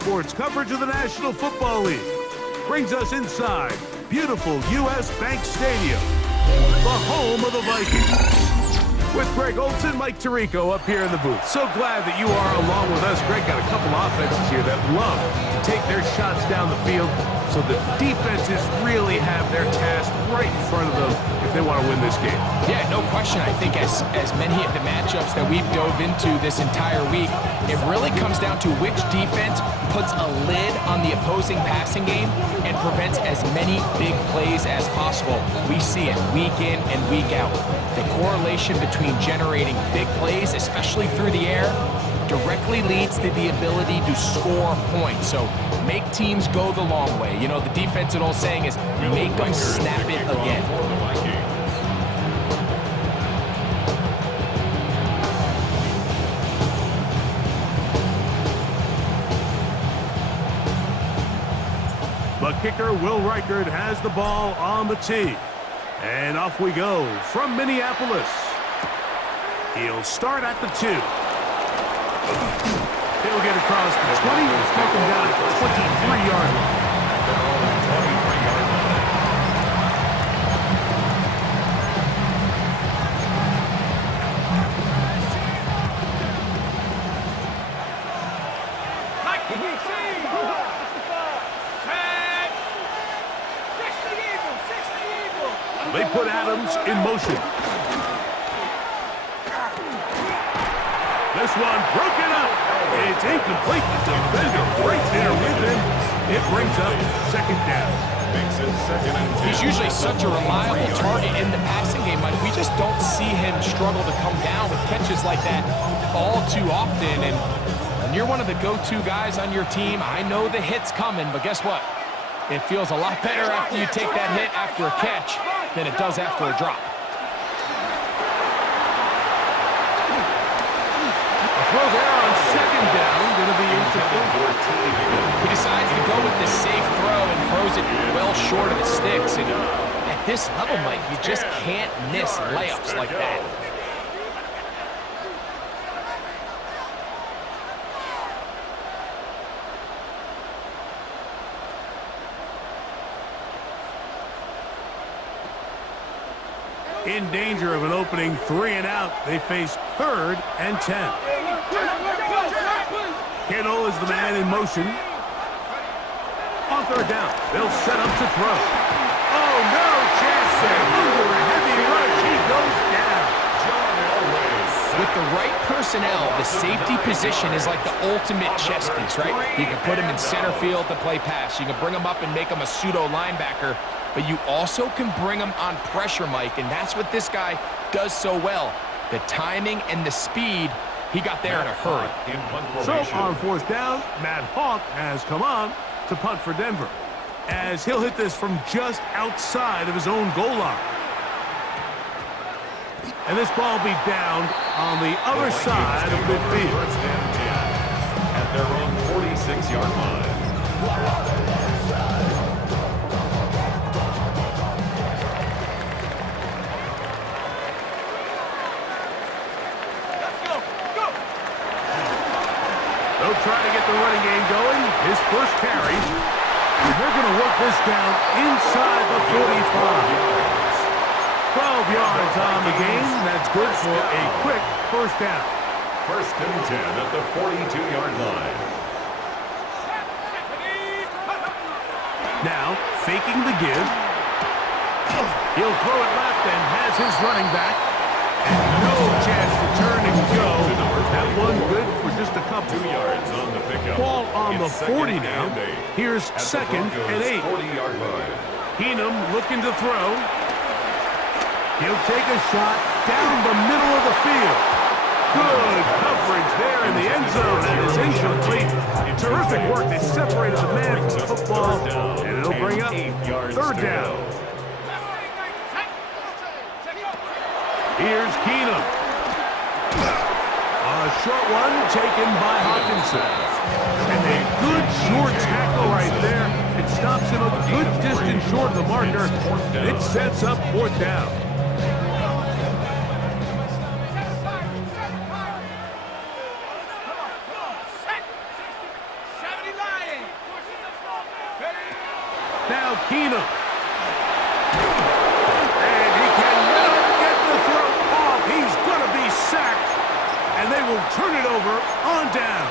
Sports coverage of the National Football League brings us inside beautiful U.S. Bank Stadium, the home of the Vikings. With Greg Olson, Mike Tirico up here in the booth. So glad that you are along with us. Greg got a couple offenses here that love to take their shots down the field, so the defenses really have their task right in front of them if they want to win this game. Yeah, no question. I think as many of the matchups that we've dove into this entire week, it really comes down to which defense puts a lid on the opposing passing game and prevents as many big plays as possible. We see it week in and week out. The correlation between generating big plays, especially through the air, directly leads to the ability to score points. So make teams go the long way. You know, the defensive old saying is make them snap it again. The kicker, Will Reichard, has the ball on the tee. And off we go from Minneapolis. He'll start at the 2. He'll get across the 20, take him down at the 23-yard line. They put Adams in motion. This one broken up. It's incomplete. The defender right there with him. It brings up second down. He's usually such a reliable target in the passing game. Like, we just don't see him struggle to come down with catches like that all too often. And when you're one of the go-to guys on your team, I know the hit's coming, but guess what? It feels a lot better after you take that hit after a catch than it does after a drop. A throw there on second down, going to be incomplete. He decides to go with the safe throw and throws it well short of the sticks. And at this level, Mike, you just can't miss layups like that. In danger of an opening 3 and out. They face 3rd and 10. Kittle is the man in motion. On 3rd down, they'll set up to throw. Oh, no chance there. Under a heavy rush, he goes down. With the right personnel, the safety position is like the ultimate chess piece, right? You can put him in center field to play pass. You can bring him up and make him a pseudo linebacker. But you also can bring him on pressure, Mike, and that's what this guy does so well. The timing and the speed, he got there in a hurry. So on 4th down, Matt Hawk has come on to punt for Denver, as he'll hit this from just outside of his own goal line. And this ball will be down on the other side of midfield. At their own 46-yard line. They'll try to get the running game going. His first carry. And they're going to work this down inside the 45. 12 yards on the game. That's good for a quick first down. 1st and 10 at the 42-yard line. Now, faking the give. He'll throw it left and has his running back. And no chance to turn and go. That one good for just a couple. 2 yards on the pickup. Ball on the 40 now. Here's 2nd and 8. 40-yard line. Keenum looking to throw. He'll take a shot down the middle of the field. Good coverage there in the end zone. That is incomplete. Terrific work. They separated the man from the football. And it'll bring up 3rd down. Here's Keenum. A short one taken by Hawkinson. And a good short tackle right there. It stops him a good distance short of the marker. It sets up 4th down. down.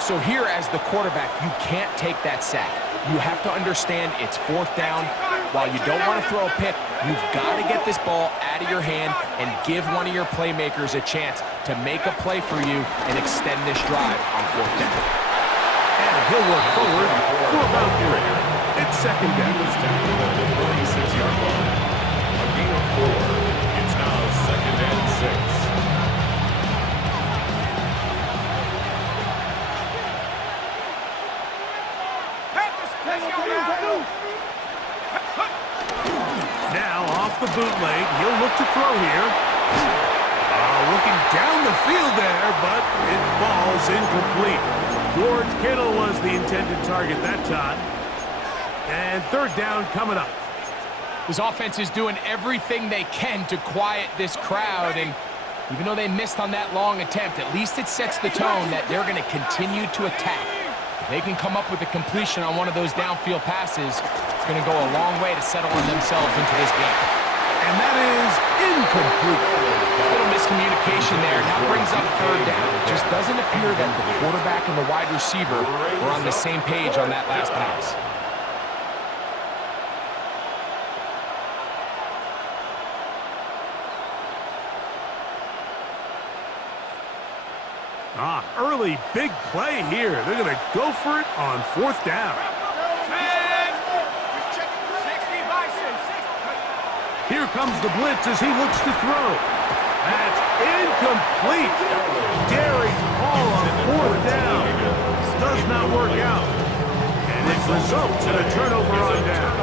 So here as the quarterback, you can't take that sack. You have to understand it's 4th down. While you don't want to throw a pick, you've got to get this ball out of your hand and give one of your playmakers a chance to make a play for you and extend this drive on 4th down. And he'll work forward for about 3. It's 2nd down. He was tackled at the 46-yard line. A gain of 4. It's now 2nd and 6. Now off the bootleg, he'll look to throw here. Looking down the field there, but it falls incomplete. George Kittle was the intended target that time. And 3rd down coming up. This offense is doing everything they can to quiet this crowd, and even though they missed on that long attempt, at least it sets the tone that they're going to continue to attack. If they can come up with a completion on one of those downfield passes, it's going to go a long way to settle on themselves into this game. And that is incomplete. A little miscommunication there. Now brings up 3rd down. It just doesn't appear that the quarterback and the wide receiver were on the same page on that last pass. Early big play here. They're going to go for it on 4th down. Here comes the blitz as he looks to throw. That's incomplete. Daring call on 4th down. Does not work out. And it results in a turnover on down.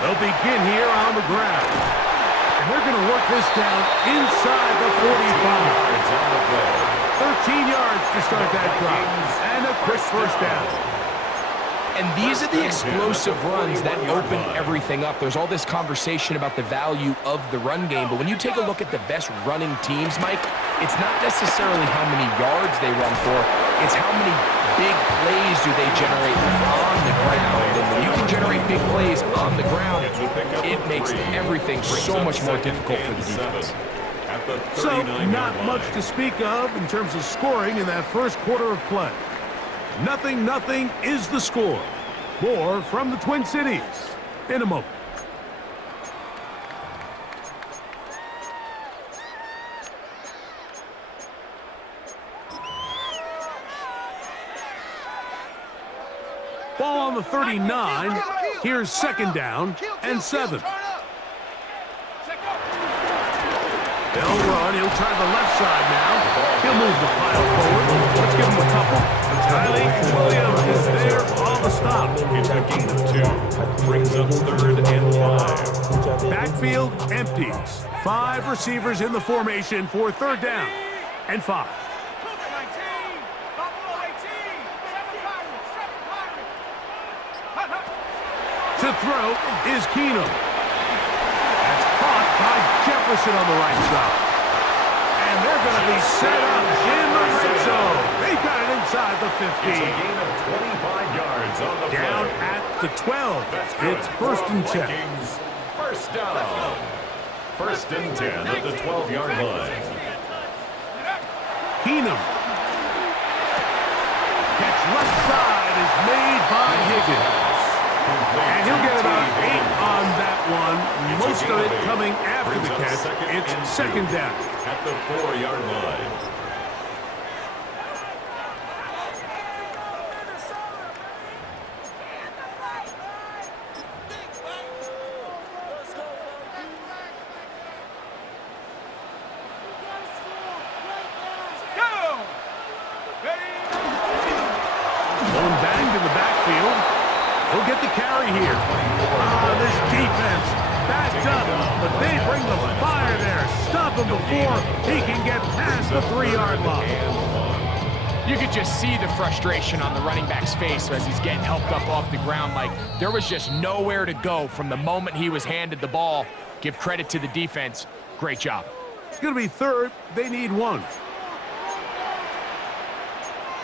They'll begin here on the ground. And they're going to work this down inside the 45. 13 yards to start that drive. And a quick 1st down. And these are the explosive runs that open everything up. There's all this conversation about the value of the run game, but when you take a look at the best running teams, Mike, it's not necessarily how many yards they run for, it's how many big plays do they generate on the ground. And when you can generate big plays on the ground, it makes everything so much more difficult for the defense. So, not much to speak of in terms of scoring in that first quarter of play. 0-0 is the score. More from the Twin Cities in a moment. Ball on the 39. Here's 2nd down and 7. They'll run. He'll try the left side now. He'll move the pile forward. Let's give him a couple. Tylee Williams is there on the stop. It's a gain of 2. Brings up 3rd and 5. Backfield empties. 5 receivers in the formation for 3rd down and 5. To throw is Keenum. That's caught by Jefferson on the right side. And they're going to be set up in the red zone. They've got it inside the 15. It's a gain of 25 yards on the Down play. at the 12. It's 1st and 10. First down. 1st and 10 at the 12-yard line. Keenum. Catch left side is made by Higgins. And he'll get about 8 on that one. Most of it coming after the catch. It's 2nd down. At the 4-yard line. Going banged in the backfield. He'll get the carry here. This defense backed up, but they bring the fire there. Stop him before he can get past the 3-yard line. You could just see the frustration on the running back's face as he's getting helped up off the ground. Like, there was just nowhere to go from the moment he was handed the ball. Give credit to the defense. Great job. It's going to be 3rd. They need 1.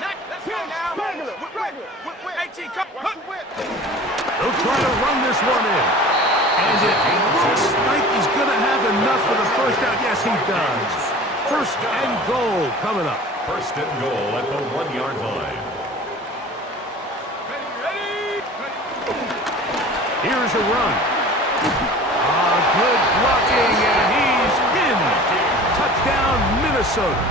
Let's go now. They'll try to run this one in. And it looks like he's going to have enough for the first down. Yes, he does. First and goal coming up. First and goal at the 1-yard line. Here's a run. Good blocking, and he's in. Touchdown, Minnesota.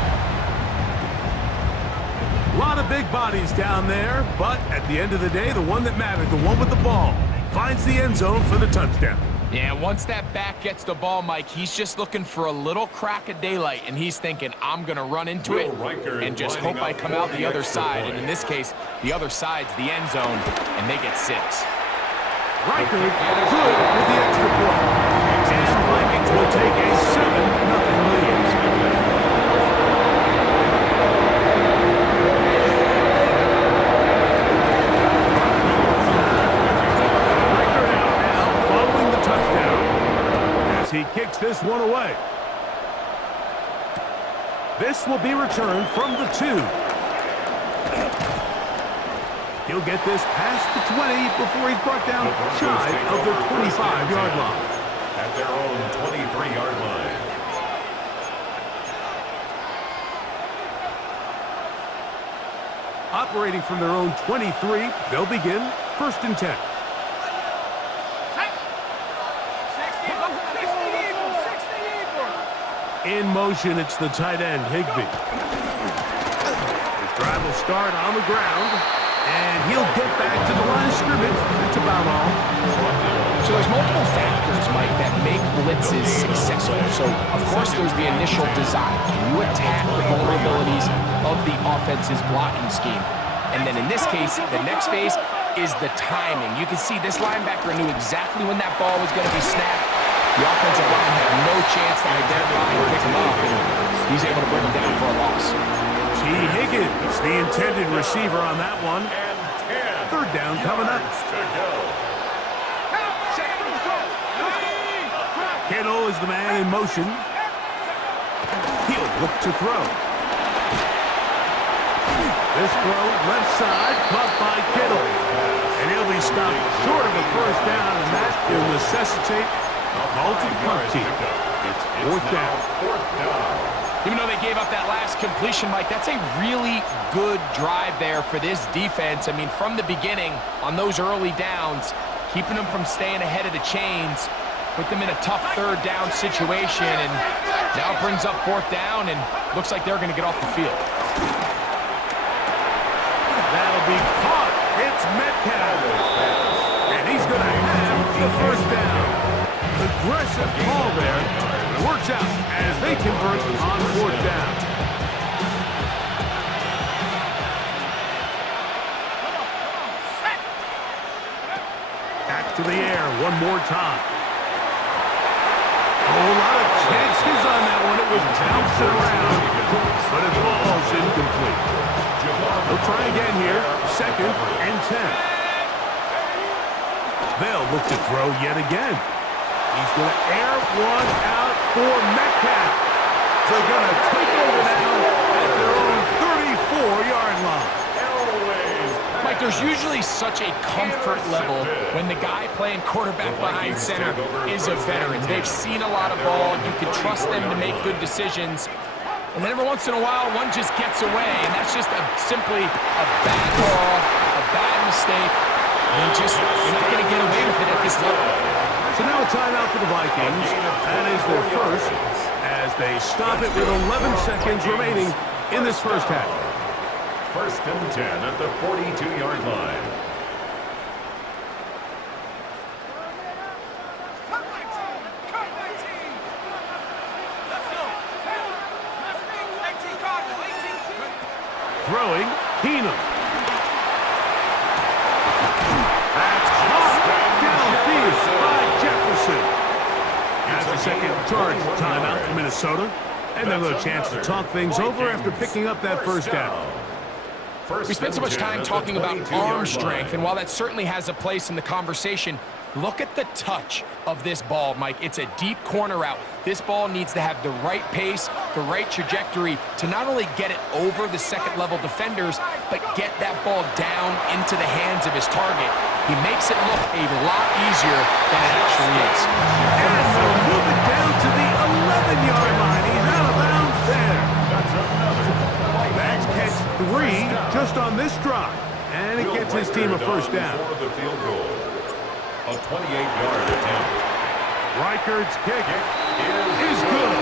A lot of big bodies down there, but at the end of the day, the one that mattered, the one with the ball, finds the end zone for the touchdown. Yeah, once that back gets the ball, Mike, he's just looking for a little crack of daylight, and he's thinking, I'm going to run into it and just hope I come out the other side. And in this case, the other side's the end zone, and they get 6. Riker good with the extra point. And the Vikings will take a 7-0 lead. Riker out now following the touchdown as he kicks this one away. This will be returned from the 2. He'll get this past the 20 before he's brought down shy of the 25-yard line. At their own 23-yard line. Operating from their own 23, they'll begin first and 10. In motion, it's the tight end, Higbee. His drive will start on the ground. And he'll get back to the line of scrimmage. That's about all. So there's multiple factors, Mike, that make blitzes successful. So, of course, there's the initial design. Can you attack the vulnerabilities of the offense's blocking scheme? And then in this case, the next phase is the timing. You can see this linebacker knew exactly when that ball was going to be snapped. The offensive line had no chance to identify and pick him up, and he's able to bring him down for a loss. T. Higgins, the intended receiver on that one. Third down coming up. Kittle is the man in motion. He'll look to throw. This throw left side, caught by Kittle. And he'll be stopped short of a first down, and that will necessitate a call to the punt team. It's fourth down. Even though they gave up that last completion, Mike, that's a really good drive there for this defense. I mean, from the beginning, on those early downs, keeping them from staying ahead of the chains, put them in a tough third down situation, and now it brings up fourth down, and looks like they're going to get off the field. That'll be caught. It's Metcalf. And he's going to have the first down. Aggressive call there. It works out as they convert on fourth down. Back to the air one more time. A whole lot of chances on that one. It was bouncing around, but it falls incomplete. They'll try again here. Second and 10. They'll look to throw yet again. He's going to air one out for Metcalf. They're going to take over now at their own 34-yard line. Mike, there's usually such a comfort level when the guy playing quarterback behind center is a veteran. They've seen a lot of ball. You can trust them to make good decisions. And then every once in a while, one just gets away, and that's just simply a bad ball, a bad mistake, and just you're not going to get away with it at this level. So now a timeout for the Vikings. That is their first as they stop it with 11 seconds remaining in this first half. First and 10 at the 42-yard line. Throwing, Keenum. That's caught downfield by Jefferson. That's a second charge timeout for Minnesota. And a little chance to talk things over after picking up that first down. We spent so much time talking about arm strength, and while that certainly has a place in the conversation, Look at the touch of this ball, Mike. It's a deep corner route. This ball needs to have the right pace, the right trajectory to not only get it over the second-level defenders, but get that ball down into the hands of his target. He makes it look a lot easier than it actually is. And they'll move it down to the 11-yard line. He's out of bounds there. That's catch 3 just on this drive. And it gets his team a first down. A 28-yard attempt. Reichard's kick is good.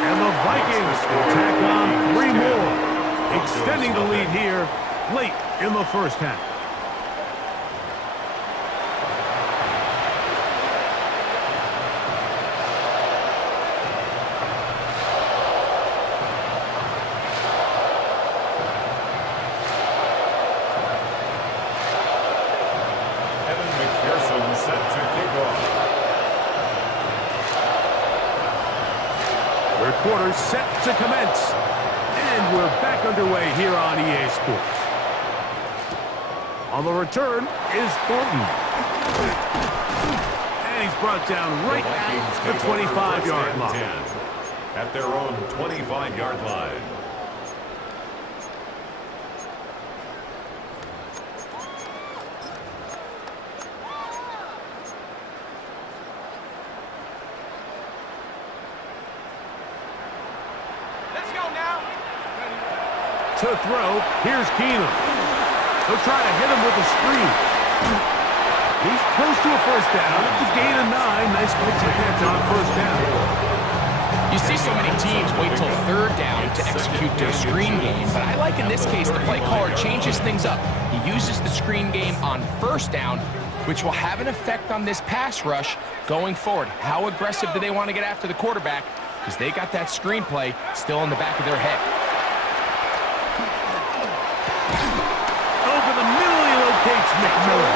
And the Vikings will tack on 3 more, extending the lead here late in the first half. Third quarter set to commence. And we're back underway here on EA Sports. On the return is Thornton. And he's brought down right at the 25-yard line. At their own 25-yard line. To throw, here's Keenum. He'll try to hit him with a screen. He's close to a first down. It's a gain of 9. Nice pitch and catch on first down. You see so many teams wait till third down to execute their screen game, but I like in this case the play caller changes things up. He uses the screen game on first down, which will have an effect on this pass rush going forward. How aggressive do they want to get after the quarterback? Because they got that screen play still in the back of their head. Over the middle, he locates McMillan.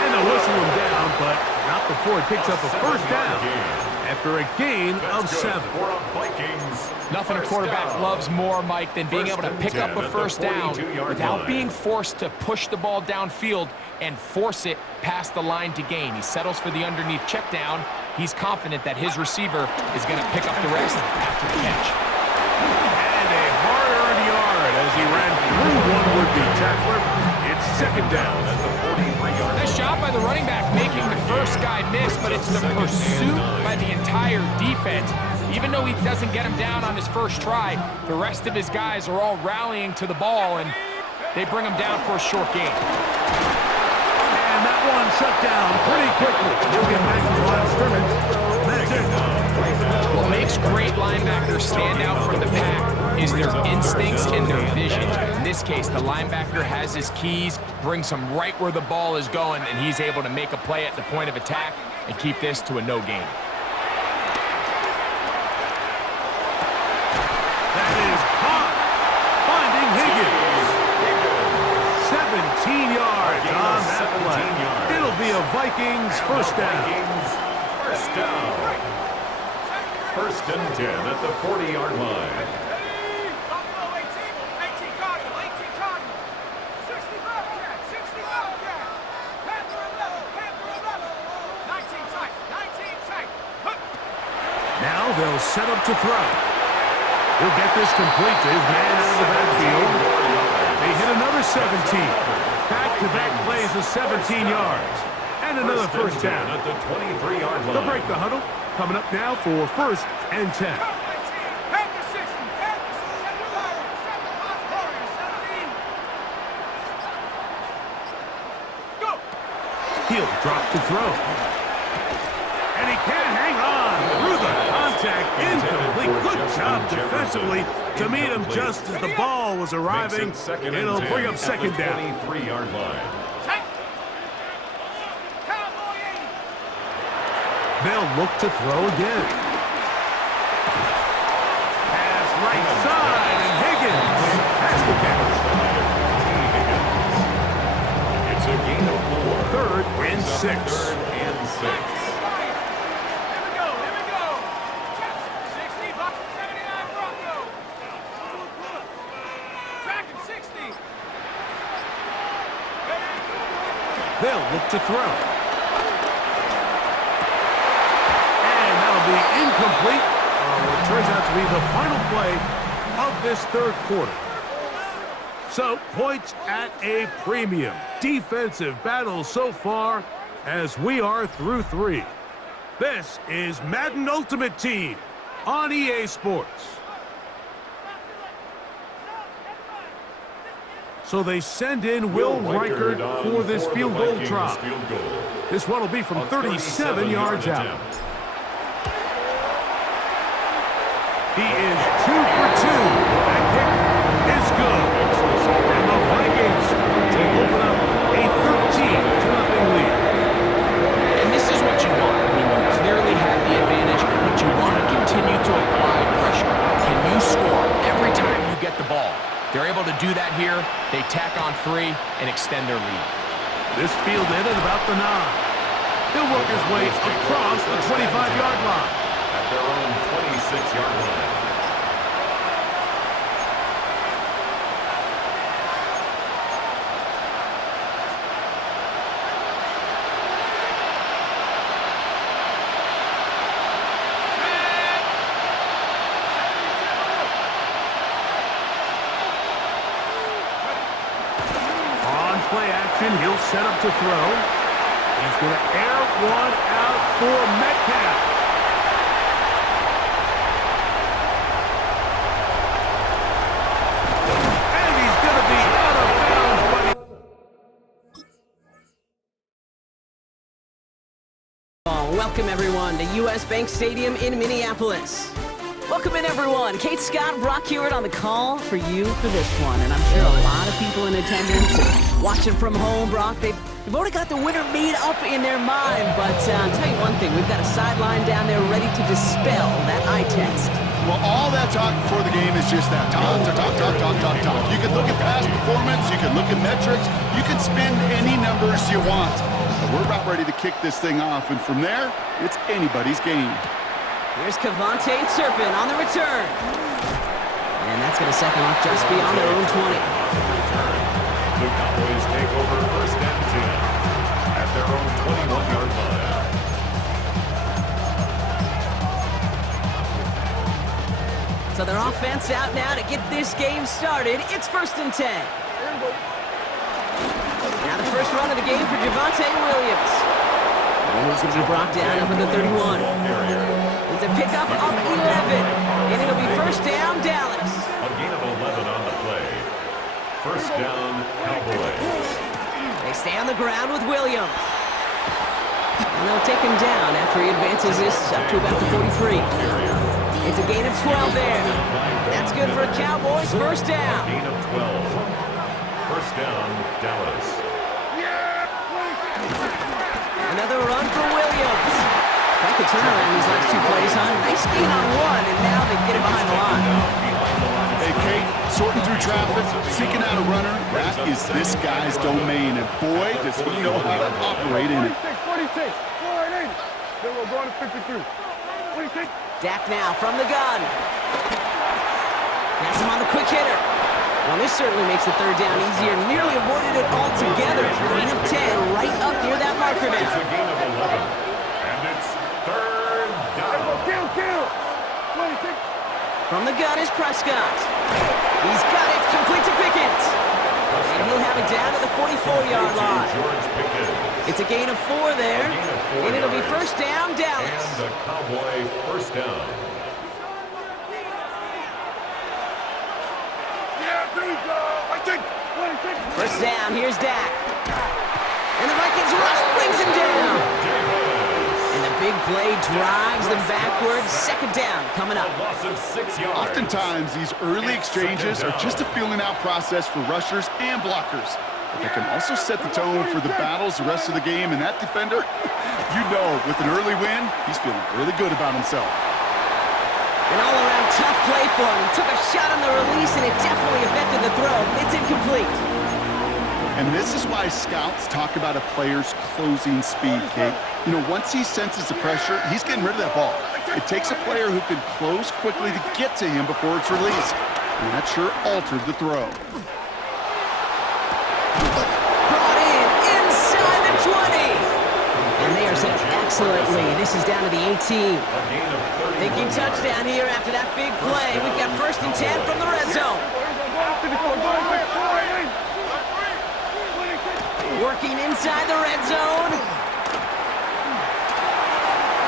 And they'll whistle him down, but not before he picks up a first down after a gain of 7. Nothing a quarterback loves more, Mike, than being able to pick up a first down without being forced to push the ball downfield and force it past the line to gain. He settles for the underneath check down. He's confident that his receiver is going to pick up the rest after the catch. And a hard-earned yard as he ran through one would-be tackler. It's second down at the 43-yard line. Nice job by the running back making the first guy miss, but it's the pursuit by the entire defense. Even though he doesn't get him down on his first try, the rest of his guys are all rallying to the ball, and they bring him down for a short gain. And that one shut down pretty quickly. He'll get back to the line of scrimmage. That's it. What makes great linebackers stand out from the pack is their instincts and their vision. In this case, the linebacker has his keys, brings him right where the ball is going, and he's able to make a play at the point of attack and keep this to a no gain. That is caught. Finding Higgins. 17 yards on that play. It'll be a Vikings first down. First down. First and 10 at the 40-yard line. Now they'll set up to throw. He'll get this complete to his man out of the backfield. They hit another 17. Back-to-back plays of 17 yards. And another first down. At the 23-yard line. They'll break the huddle. Coming up now for first and 10. He'll drop to throw. And he can't hang on through the contact. Incomplete. Good job defensively to meet him just as the ball was arriving. It'll bring up second down. 23-yard line. They'll look to throw again. Pass right side, and Higgins has the catch. It's a gain of 4. Third and 6. Third and 6. Here we go. 60, 79 Bronco. Tracking 60. They'll look to throw. will be incomplete. What turns out to be the final play of this third quarter. So, points at a premium. Defensive battle so far as we are through 3. This is Madden Ultimate Team on EA Sports. So they send in Will Reichert for this field goal try. This one will be from 37 yards out. He is 2 for 2. That kick is good. And the Vikings will open up a 13-0 lead. And this is what you want. I mean, you clearly have the advantage, but you want to continue to apply pressure. Can you score every time you get the ball? They're able to do that here. They tack on 3 and extend their lead. This field in at about the 9. He'll work his way across the 25-yard line. At their own 26-yard line. Play action, he'll set up to throw. He's going to air one out for Metcalf. And he's going to be out of bounds, buddy. Welcome, everyone, to U.S. Bank Stadium in Minneapolis. Welcome in, everyone. Kate Scott, Brock Hewitt on the call for you for this one. And I'm sure a lot of people in attendance and watching from home, Brock, they've already got the winner made up in their mind. But I'll tell you one thing, we've got a sideline down there ready to dispel that eye test. Well, all that talk before the game is just that. Talk. You can look at past performance, you can look at metrics, you can spin any numbers you want. But we're about ready to kick this thing off, and from there, it's anybody's game. Here's Cavante Turpin on the return. And that's going to set them up just beyond their own 20. The Cowboys take over first and 10 at their own 21-yard line. So their offense out now to get this game started. It's first and 10. Now the first run of the game for Javonte Williams. And he's going to be brought down up at the 31. It's a pickup of 11. And it'll be first down, Dallas. A gain of 11 on the play. First down, Cowboys. They stay on the ground with Williams. And they'll take him down after he advances this up to about the 43. It's a gain of 12 there. That's good for a Cowboys first down. Gain of 12. First down, Dallas. Another run for Williams. Quite the turnaround these last 2 plays, huh? Nice gain on 1, and now they get him behind the line. Hey, Kate, sorting through traffic, seeking out a runner, that is this guy's domain, and boy, does he know how to operate in it. 46, 480. Then we're going to 53. 46. Dak now from the gun. Pass him on the quick hitter. Well, this certainly makes the third down easier. Nearly avoided it altogether. Gain of 10 right up near that marker now. It's a gain of 11. And it's third down. Kill. 26. From the gun is Prescott. He's got it. Complete to Pickens. And he'll have it down to the 44-yard line. George Pickens. It's a gain of 4 there. And it'll be first down, Dallas. And the Cowboy first down. First down, here's Dak. And the Vikings rush brings him down. And the big play drives them backwards. Second down coming up. A loss of 6 yards. Oftentimes, these early exchanges are just a feeling out process for rushers and blockers. But they can also set the tone for the battles the rest of the game, and that defender, you know, with an early win, he's feeling really good about himself. An all-around tough play for him. He took a shot on the release, and it definitely affected the throw. It's incomplete. And this is why scouts talk about a player's closing speed, Kate. You know, once he senses the pressure, he's getting rid of that ball. It takes a player who can close quickly to get to him before it's released. And that sure altered the throw. Brought in inside the 20. And they are set up excellently. This is down to the 18. A gain of 30. Thinking touchdown here after that big play. We've got 1st and 10 from the red zone. Working inside the red zone.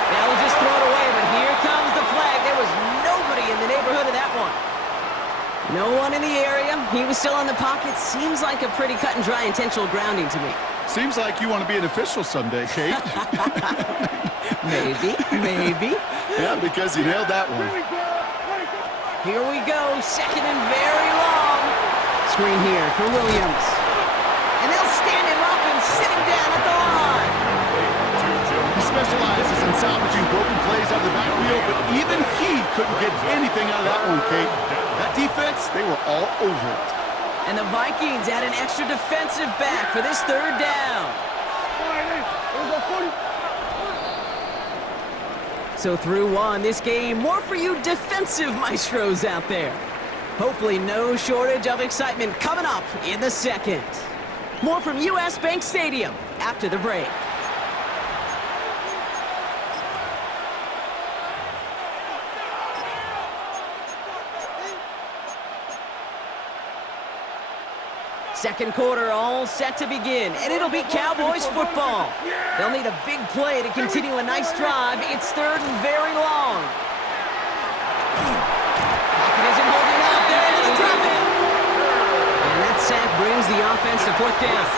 Now we'll just throw it away, but here comes the flag. There was nobody in the neighborhood of that one. No one in the area. He was still in the pocket. Seems like a pretty cut and dry intentional grounding to me. Seems like you want to be an official someday, Kate. Maybe. Yeah, because you nailed that one. Here we go. 2nd and very long. Screen here for Williams. And they'll stand him up and sit him down at the line. He specializes in salvaging broken plays out of the backfield, but even he couldn't get anything out of that one, Kate. That defense, they were all over it. And the Vikings add an extra defensive back for this 3rd down. So through one, this game, more for you defensive maestros out there. Hopefully no shortage of excitement coming up in the 2nd. More from US Bank Stadium after the break. Second quarter all set to begin, and it'll be Cowboys football. They'll need a big play to continue a nice drive. It's 3rd and very long. Pocket isn't holding up. They're able to drop it. And that sack brings the offense to 4th down.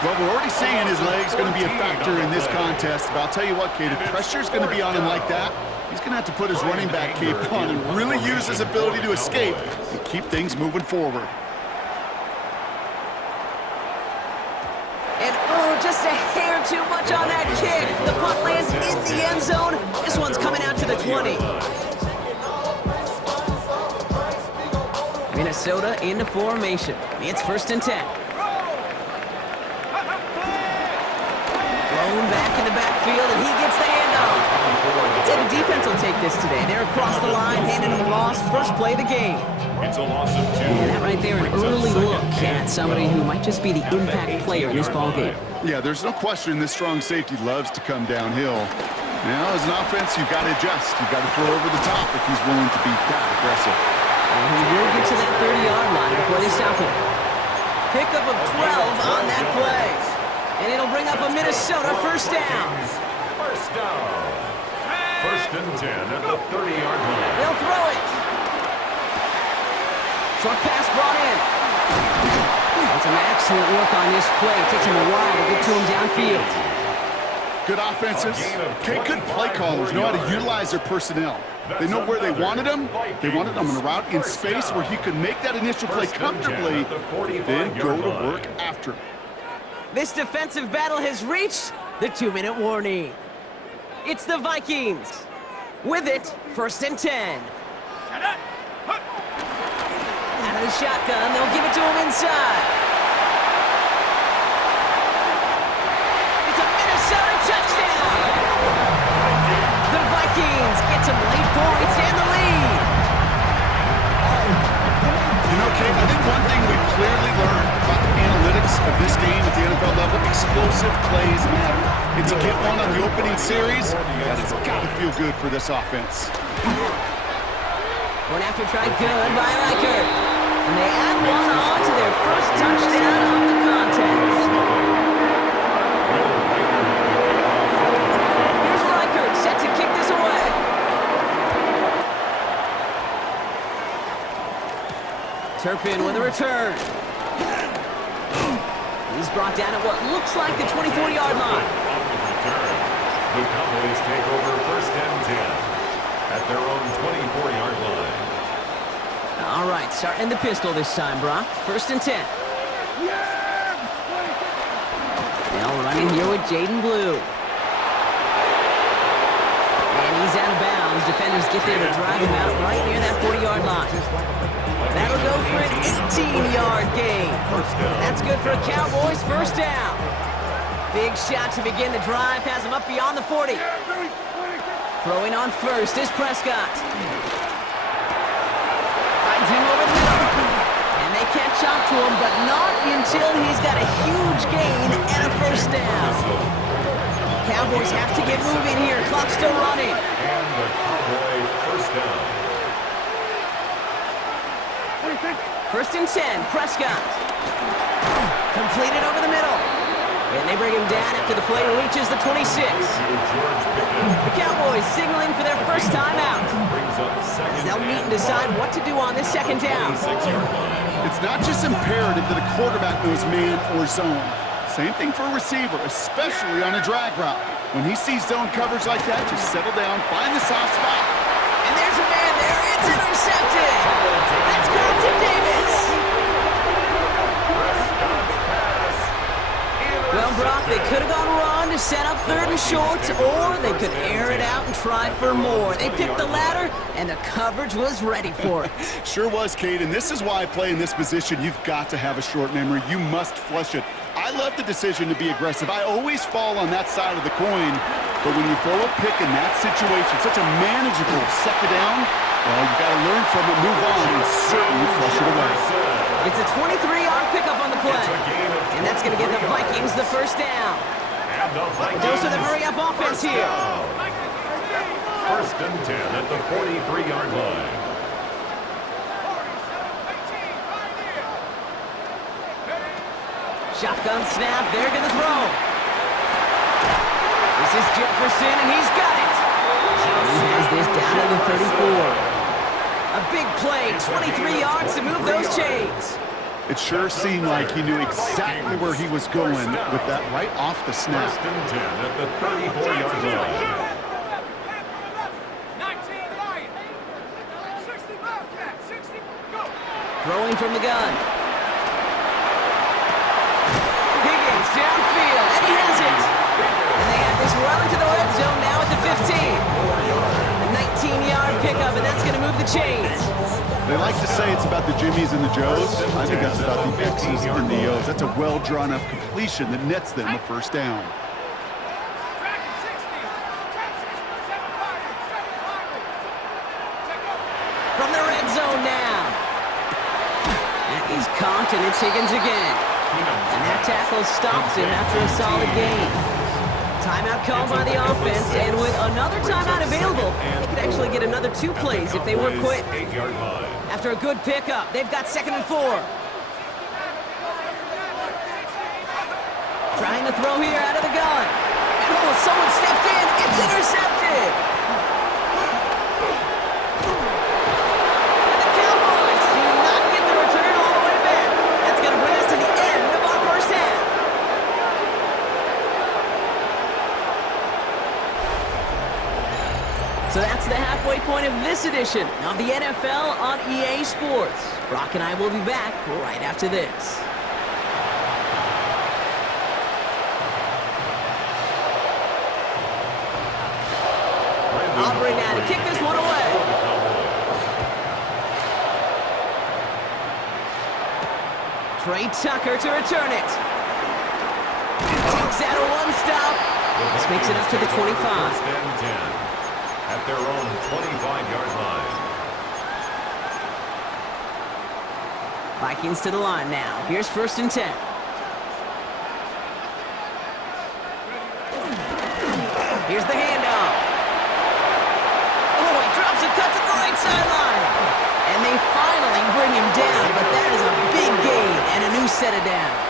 Well, we're already seeing his legs going to be a factor in this contest, but I'll tell you what, Kate, if pressure's going to be on him like that, he's going to have to put his running back cape on and really use his ability to escape and keep things moving forward. Just a hair too much on that kick. The punt lands in the end zone. This one's coming out to the 20. Minnesota into formation. It's 1st and 10. Blown back in the backfield, and he gets the handoff. I'd say the defense will take this today. They're across the line, handing him a loss. First play of the game. It's a loss of 2. And that right there, an early look at somebody who might just be the impact player in this ballgame. Yeah, there's no question this strong safety loves to come downhill. Now, as an offense, you've got to adjust. You've got to throw over the top if he's willing to be that aggressive. And he will get to that 30-yard line before they stop him. Pickup of 12 on that play. And it'll bring up a Minnesota 1st down. 1st down. 1st and 10 at the 30-yard line. They'll throw it. Short pass brought in. And some excellent work on this play. It takes him a while to get to him downfield. Good offenses. Kate, good play callers know how to utilize their personnel. They know where they wanted him. They wanted him in a route in space where he could make that initial play comfortably, then go to work after. This defensive battle has reached the 2-minute warning. It's the Vikings. With it, 1st and 10. Out of the shotgun, they'll give it to him inside. It's a Minnesota touchdown! The Vikings get some late points and the lead. You know, Kate, I think one thing we've clearly learned about the analytics of this game at the NFL level, explosive plays matter. And to get one on the opening series, that has got to feel good for this offense. One after try good by Reichert. And they add one on to their 1st touchdown of the contest. Here's Reichert set to kick this away. Turpin with a return. He's brought down at what looks like the 24-yard line. The Cowboys take over 1st and 10 at their own 24-yard line. All right, starting in the pistol this time, Brock. 1st and 10. They'll run in here with Jaden Blue. And he's out of bounds. Defenders get there to drive him out right near that 40-yard line. That'll go for an 18-yard gain. And that's good for a Cowboys 1st down. Big shot to begin the drive. Has him up beyond the 40. Throwing on 1st is Prescott. Finds him over the middle. And they catch up to him, but not until he's got a huge gain and a 1st down. Cowboys have to get moving here. Clock still running. And the Cowboy first down. What do you think? 1st and 10, Prescott. Completed over the middle. And they bring him down after the play reaches the 26. The Cowboys signaling for their first time out. As they'll meet and decide what to do on this 2nd down. It's not just imperative that a quarterback knows man or zone. Same thing for a receiver, especially on a drag route. When he sees zone coverage like that, just settle down, find the soft spot. And there's a man there. It's intercepted. That's Carlton Davis. Well, Brock, they could have gone run to set up 3rd and short, or they could air it out and try for more. They picked the latter, and the coverage was ready for it. Sure was, Kate, and this is why I play in this position. You've got to have a short memory. You must flush it. I love the decision to be aggressive. I always fall on that side of the coin, but when you throw a pick in that situation, such a manageable 2nd down, well, you got to learn from it, move on, and certainly flush it away. It's a 23-yard pickup on the play, and that's going to give the Vikings the 1st down. Those are the hurry-up offense here. 1st and 10 at the 43-yard line. Shotgun snap, they're going to throw. This is Jefferson, and he's got it. He has this down to the 34. A big play, 23 yards to move those chains. It sure seemed like he knew exactly where he was going with that right off the snap. 1st and 10 at the 34-yard line. Throwing from the gun. Higgins downfield, and he has it. And they have this well into the red zone now at the 15. A 19-yard pickup, and that's going to move the chains. They like to say it's about the Jimmies and the Joes. I think that's about the X's and the O's. That's a well-drawn-up completion that nets them a 1st down. From the red zone now. That is caught, and it's Higgins again. And that tackle stops him after a solid gain. Timeout called by the offense, and with another timeout available, they could actually get another 2 plays if they work quick. After a good pickup, they've got 2nd and 4. Trying to throw here out of the gun. And oh, someone stepped in. It's intercepted. And the Cowboys do not get the return all the way back. That's going to bring us to the end of our 1st half. So that's the halfway point of this edition of the NFL on EA Sports. Brock and I will be back right after this. Aubrey now to kick this one away. Trey Tucker to return it. Takes out a 1-stop. This makes it up to the 25. At their own 25-yard line. Vikings to the line now. Here's 1st and 10. Here's the handoff. Oh, he drops a cut to the right sideline. And they finally bring him down, but that is a big gain and a new set of downs.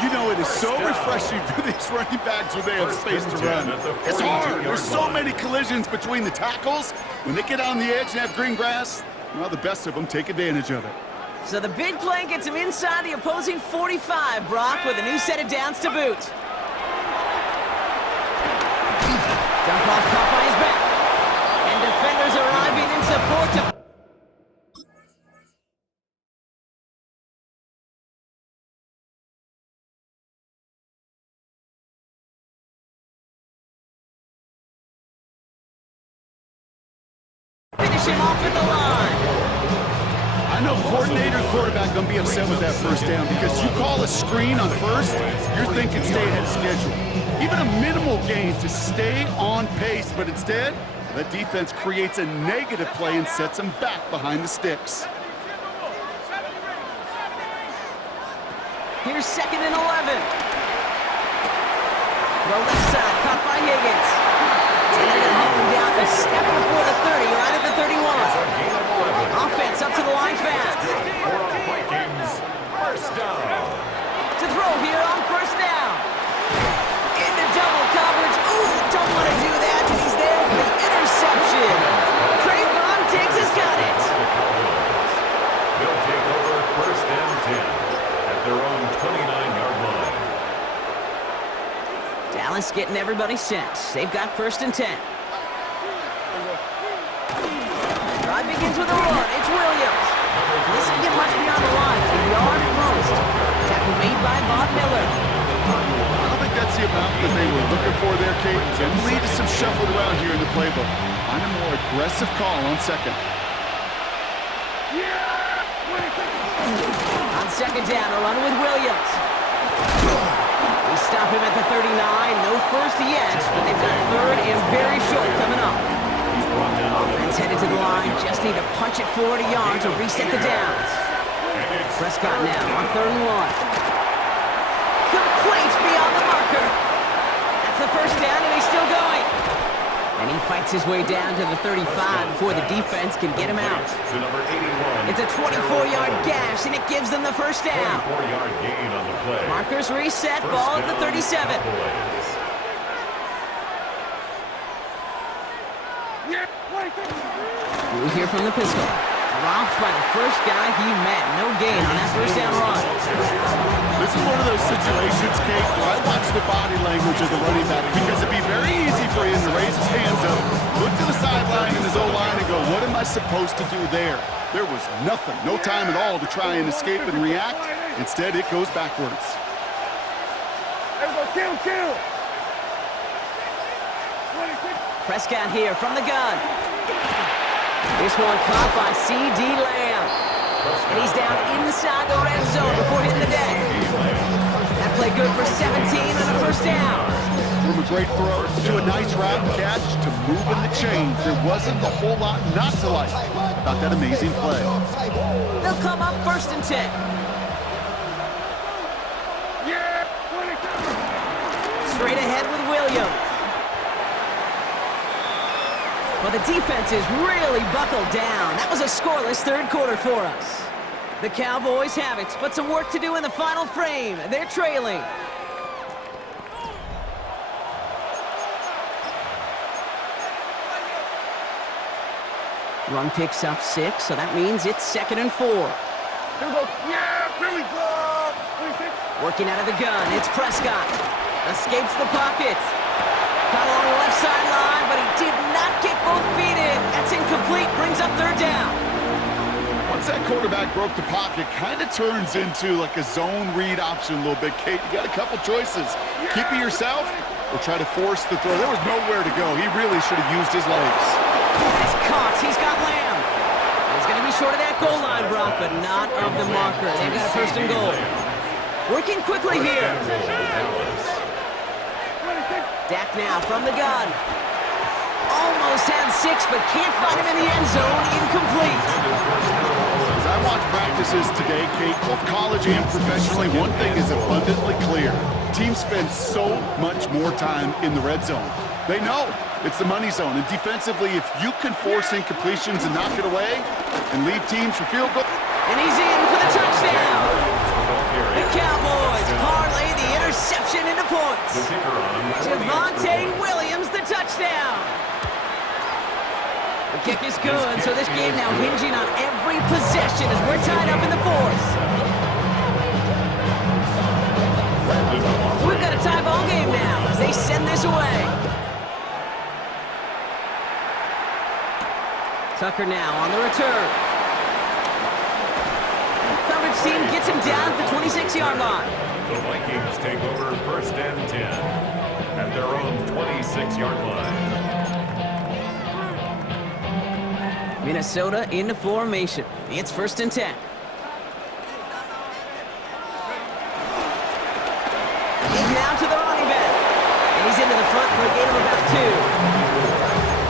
You know, it is so refreshing for these running backs when they have space to run. It's hard. There's so many collisions between the tackles. When they get on the edge and have green grass, well, the best of them take advantage of it. So the big play gets him inside the opposing 45, Brock, with a new set of downs to boot. Dump off caught by his back. And defenders arriving in support to... finish him off at the line. I know coordinator and quarterback going to be upset with that 1st down because you call a screen on 1st, you're thinking stay ahead of schedule. Even a minimal gain to stay on pace, but instead, that defense creates a negative play and sets them back behind the sticks. Here's 2nd and 11. Throw left side, caught by Higgins. And they're going to hold him down a step before the 30, right at the 31. Offense up to the line fast. Vikings, first down. To throw here on first down. Into double coverage. Ooh, don't want to do that. And he's there for the interception. Trayvon Diggs has got it. They'll take over first and 10 at their own 29-yard line. Dallas getting everybody set. They've got first and 10. Drive begins with a run. It's Williams. This can get much beyond the line. A yard at most. Tackle made by Von Miller. I don't think that's the amount that they were looking for there, Kate. Can lead to some shuffle around here in the playbook. Find a more aggressive call on second. On second down, a run with Williams. We stop him at the 39. No first yet, but they've got third and very short coming up. Offense headed to the line. Just need to punch it forward a yard to reset the downs. Prescott now on 3rd and 1. Complete beyond the marker. That's the first down, and he's still going. And he fights his way down to the 35 before the defense can get him out. It's a 24-yard gash, and it gives them the first down. 24-yard gain on the play. Markers reset, ball at the 37. Blue here from the pistol. Dropped by the first guy he met. No gain on that first down run. This is one of those situations, Kate, where I watch the body language of the running back because it'd be very easy for him to raise his hands up, look to the sideline in his O-line and go, what am I supposed to do there? There was nothing, no time at all to try and escape and react. Instead, it goes backwards. Kill. Prescott here from the gun. This one caught by C.D. Lamb. And he's down inside the red zone before hitting the deck. That play good for 17 and a first down. From a great throw to a nice route catch to moving the chains, there wasn't a whole lot not to like about that amazing play. They'll come up first and 10. Straight ahead with Williams. Well, the defense is really buckled down. That was a scoreless third quarter for us. The Cowboys have it, but some work to do in the final frame. They're trailing. Run picks up 6, so that means it's 2nd and 4. Here we go. Here we go. Working out of the gun, it's Prescott. Escapes the pocket. Caught along the left sideline, but he did not get both feet in. That's incomplete, brings up 3rd down. Once that quarterback broke the pocket, kind of turns into like a zone read option a little bit, Kate. You got a couple choices. Keep it yourself or try to force the throw. There was nowhere to go. He really should have used his legs. He's caught. He's got Lamb. He's going to be short of that goal line, Brock, but not of the marker. They've got a 1st and goal. Working quickly here. Dak now from the gun. Almost had 6, but can't find him in the end zone. Incomplete. As I watch practices today, Kate, both college and professionally, one thing is abundantly clear. Teams spend so much more time in the red zone. They know it's the money zone. And defensively, if you can force incompletions and knock it away and leave teams for field goal. And he's in for the touchdown. The Cowboys parlay the interception into points. Javonte Williams, the touchdown. The kick is good, so this game now hinging on every possession as we're tied up in the 4th. We've got a tie ball game now as they send this away. Tucker now on the return. Coverage team gets him down at the 26-yard line. The Vikings take over 1st and 10 at their own 26-yard line. Minnesota into formation. It's 1st and 10. He's now to the running back. And he's into the front for a gain of about 2.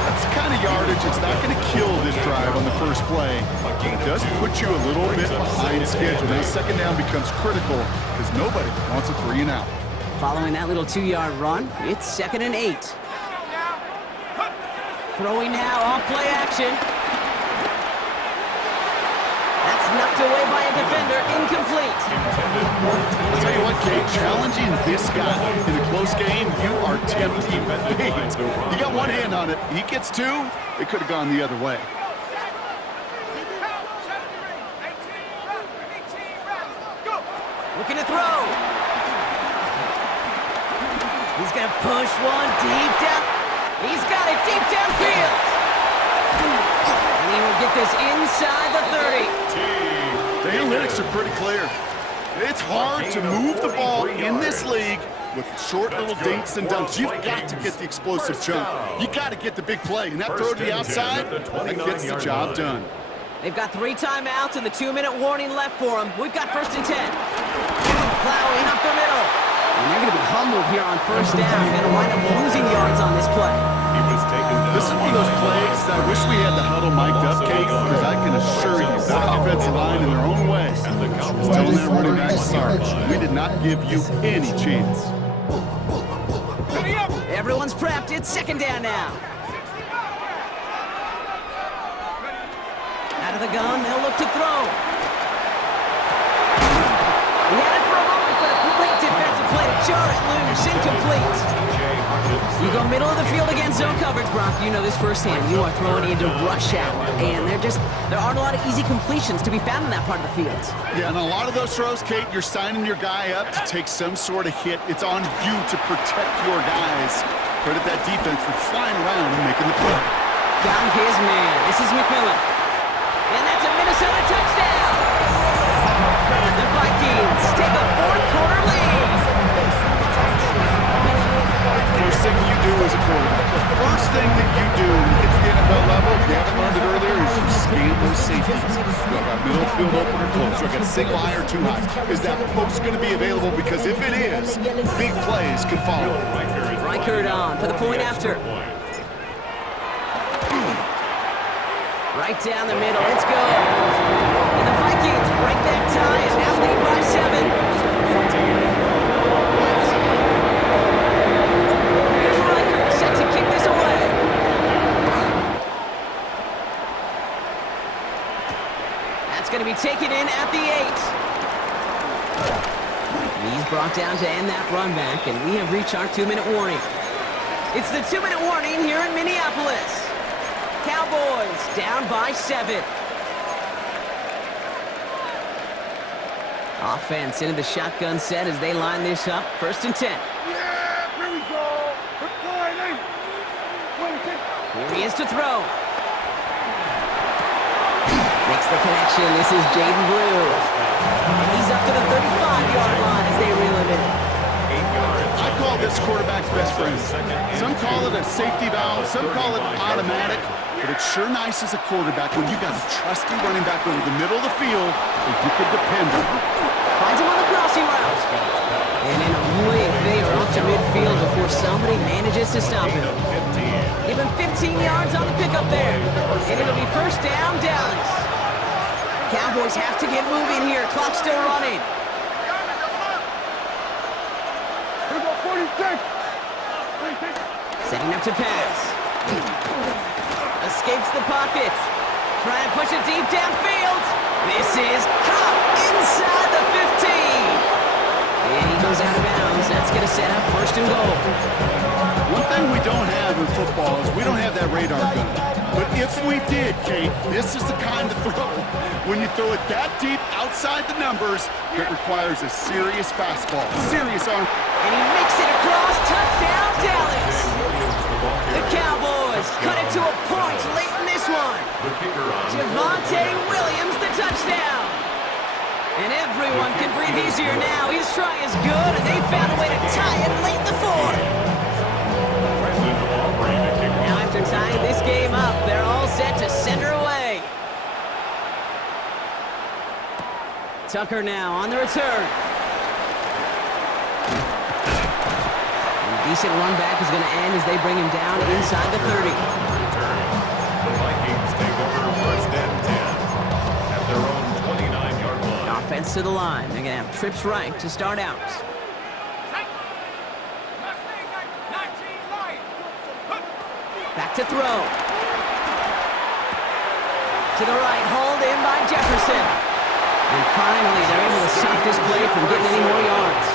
That's the kind of yardage that's not going to kill this drive on the first play. It does put you a little bit behind schedule. Now 2nd down becomes critical because nobody wants a 3 and out. Following that little 2-yard run, it's 2nd and 8. Throwing now, off play action. That's knocked away by a defender, incomplete. I'll tell you what, Kate, challenging this guy in a close game, you are tempting fate. You got one hand on it. He gets two, it could have gone the other way. Looking to throw. He's going to push one deep down. He's got it deep downfield. And he will get this inside the 30. The analytics are pretty clear. It's hard to move the ball in this league with short little dinks and dunks. You've got to get the explosive jump. You got to get the big play. And that throw to the outside, that gets the job done. They've got 3 timeouts and the 2-minute warning left for them. We've got 1st and 10. Plowing up the middle. And they're going to be humbled here on 1st down. Going to wind up losing yards on this play. This is one of those plays that I wish we had the huddle mic'd up, Kate, because I can assure you that offensive line in their own way is telling that running back, sorry, we did not give you any chance. Everyone's prepped. It's 2nd down now. Out of the gun, they'll look to throw. He had it for a moment, but a great defensive play to jar it loose. Incomplete. You go middle of the field against zone coverage, Brock. You know this firsthand. You are throwing into rush hour, and there aren't a lot of easy completions to be found in that part of the field. Yeah, and a lot of those throws, Kate, you're signing your guy up to take some sort of hit. It's on you to protect your guys. Credit that defense for flying around and making the play. Got his man. This is McMillan. And that's a Minnesota touchdown. The Vikings take a 4th-quarter lead. First thing you do as a quarterback, the first thing that you do when you get to the NFL level, if you haven't learned it earlier, is you scan those safeties. Do I got middle field open or close? Do I got a single high or too high? Is that post going to be available? Because if it is, big plays can follow. Reichert on for the point after. Right down the middle. Let's go. And the Vikings break that tie and now lead by 7. Here's Reichert set to kick this away. That's going to be taken in at the 8. He's brought down to end that run back, and we have reached our 2-minute warning. It's the 2-minute warning here in Minneapolis. Cowboys down by 7. Offense into the shotgun set as they line this up. 1st and 10. Yeah, here we go. Here he is to throw. Makes the connection. This is Jaden Blue. And he's up to the 35-yard line as they reel him in. I call this quarterback's best friend. Some call it a safety valve, some call it automatic, but it's sure nice as a quarterback when you got a trusty running back over the middle of the field that you could depend on. Finds him on the crossing route. And in a blink, they are up to midfield before somebody manages to stop him. Give him 15 yards on the pickup there. And it'll be 1st down, Dallas. Cowboys have to get moving here. Clock's still running. Here we go, 46. Setting up to pass. Escapes the pocket. Trying to push it deep downfield. This is caught inside the 15. And he goes out of bounds. That's going to set up 1st and goal. One thing we don't have in football is we don't have that radar gun. But if we did, Kate, this is the kind of throw. When you throw it that deep outside the numbers, it requires a serious fastball, serious arm. And he makes it across. Touchdown, Dallas. The Cowboys cut it to a point late in this one. Javonte Williams, the touchdown. And everyone can breathe easier now. His try is good, and they found a way to tie it late in the 4th. Now after tying this game up, they're all set to send her away. Tucker now on the return. And a decent run back is going to end as they bring him down inside the 30. The Vikings take over 1st and 10 at their own 29-yard line. Offense to the line. They're going to have trips right to start out. Back to throw. To the right, hauled in by Jefferson. And finally, they're able to stop this play from getting any more yards.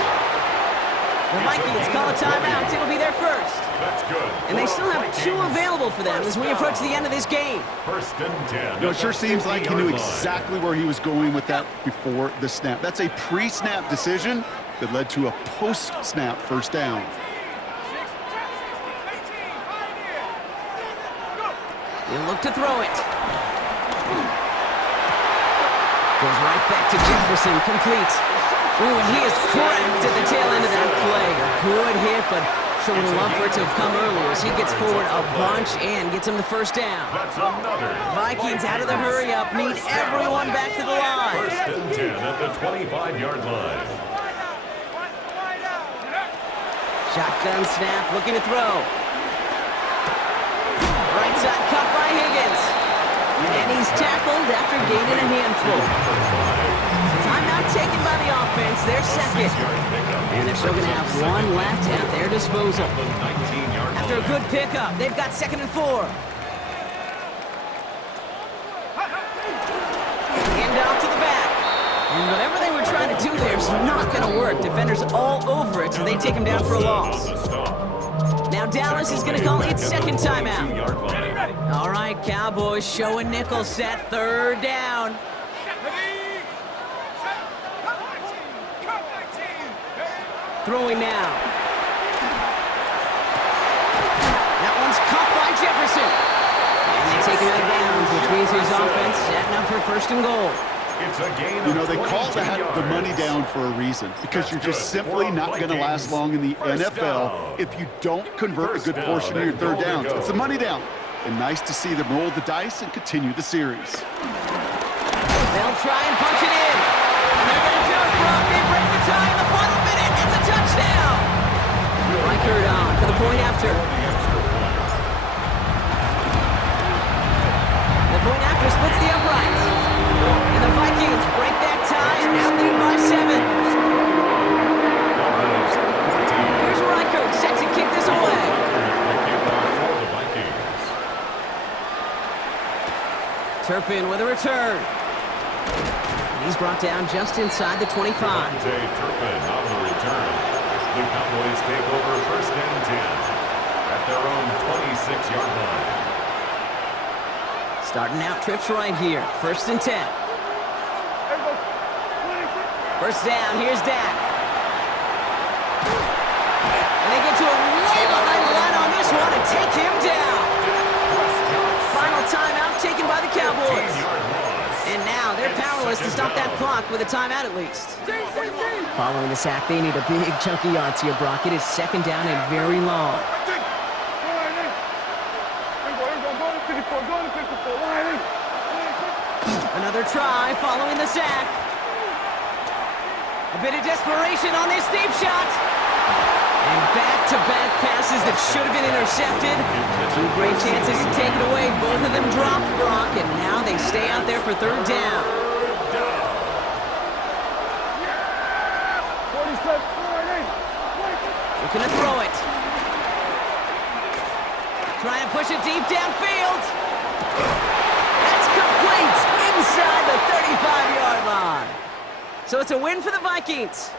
The Vikings call a timeout. It'll be their first. That's good. And they still have 2 available for them as we approach the end of this game. First and 10. You know, it sure seems like he knew exactly where he was going with that before the snap. That's a pre-snap decision that led to a post-snap first down. He'll look to throw it. Goes right back to Jefferson, complete. Ooh, and he is cracked at the tail end of that play. A good hit, but sure would have loved for it to have come earlier as he gets forward a bunch and gets him the first down. That's another. Vikings out of the hurry-up, need everyone back to the line. First and 10 at the 25-yard line. Shotgun snap, looking to throw. Right side cut by Higgins. And he's tackled after gaining a handful. Timeout taken by the offense, their second. And they're still going to have 1 left at their disposal. After a good pickup, they've got 2nd and 4. Hand off to the back. And whatever they were trying to do there is not going to work. Defenders all over it, so they take him down for a loss. Now Dallas is going to call its 2nd timeout. All right, Cowboys showing nickel set, 3rd down. Throwing now. That one's caught by Jefferson. And they take him out of bounds, which means his offense setting up for 1st and goal. You know, they call that the money down for a reason, because you're just simply not going to last long in the NFL if you don't convert a good portion of your 3rd downs. It's the money down. And nice to see them roll the dice and continue the series. They'll try and punch it in. And they're going to do it, Brock. They break the tie in the final minute. It's a touchdown. Reichert on for the point after. The point after splits the uprights. And the Vikings break that tie and now lead by 7. Here's Reichert set to kick this away. Turpin with a return. He's brought down just inside the 25. Turpin on the return. The Cowboys take over 1st and 10 at their own 26-yard line. Starting out trips right here. 1st and 10. 1st down. Here's Dak. And they get to him way behind the line on this one and take him down. Final timeout taken by the Cowboys. And now they're powerless to stop that clock with a timeout at least. Following the sack, they need a big chunky yards here, Brock. It is 2nd down and very long. Another try following the sack. A bit of desperation on this deep shot. And back-to-back passes that should have been intercepted. 2 great chances to take it away. Both of them dropped, Brock, and now they stay out there for 3rd down. Looking to throw it. Trying to push it deep downfield. That's complete inside the 35-yard line. So it's a win for the Vikings.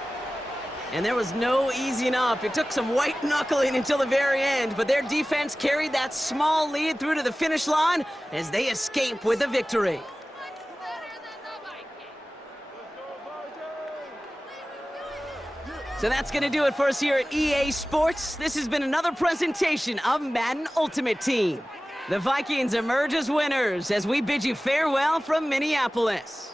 And there was no easing up. It took some white knuckling until the very end, but their defense carried that small lead through to the finish line as they escape with a victory. So that's going to do it for us here at EA Sports. This has been another presentation of Madden Ultimate Team. The Vikings emerge as winners as we bid you farewell from Minneapolis.